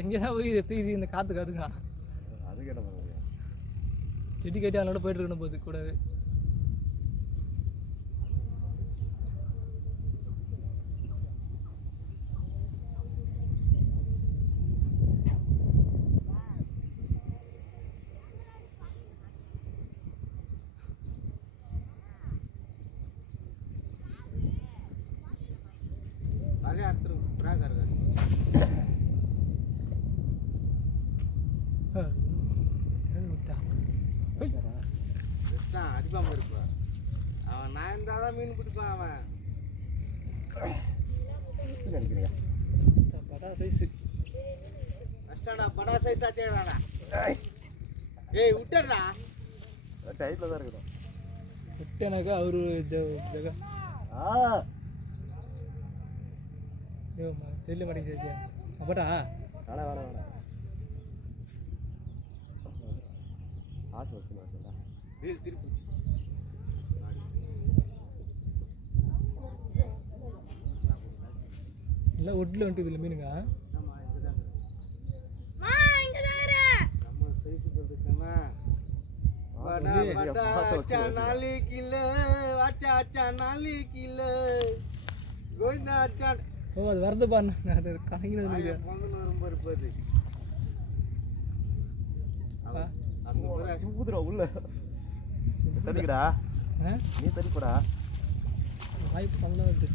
எங்கேதான் போய் தூக்கி இந்த காற்று காத்துக்கா அது கேட்ட மாதிரி செடி கட்டி அவனோட போயிட்டு இருக்கணும் போது கூடவே. அடிப்பாம இருப்பா அவன். நான் இருந்தாதான் மீன் பிடிப்பான் அவன். நினைக்கிறியா படா சைஸு கஷ்டம்டா. படா சைஸ் ஆச்சேடா. ஏய் விட்டுறா. டைட்டில் தான் இருக்குதா விட்டேனாக்கா அவரு ஜெகா செல்லு மாட்டேங்க சேர்த்தியா அப்பட்டா வேணா வேணா வேணா ஆசை வச்சு மாசா திருப்பி எல்லாம் ஒட்டில் வந்துட்டு இதில் மீனுங்க. நம்ம சைஸ் போட்டுக்கமா. நாலு கிலோ ஆச்சா 4 கிலோ கோயிந்தா ஆச்சா. ஓ அது வரது பாருங்க அது கலங்கினது பொங்கல் வரும்போது இருப்பது ஊதுரா உள்ள தட்டிக்கடா. நீ தட்டிப்படா வாய்ப்பு பண்ணலாம் இருக்கு.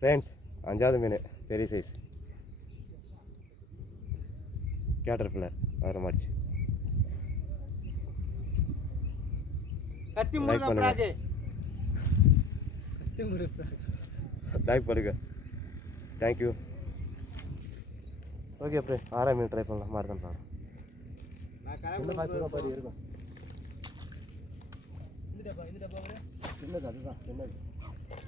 ஃப்ரெண்ட்ஸ் 5வது மீன் பெரிய சைஸ் கேட்டர்பில்லர் வர மாதிரி. லைக் பண்ணுங்க லைக் பண்ணுங்க. தேங்க்யூ. ஓகே அப்புறம் 6ஆம் மீன் ட்ரை பண்ணலாம். மாறுதான் பாரு இருக்கும். இந்த டப்பா சின்னது அதுதான் சின்னது.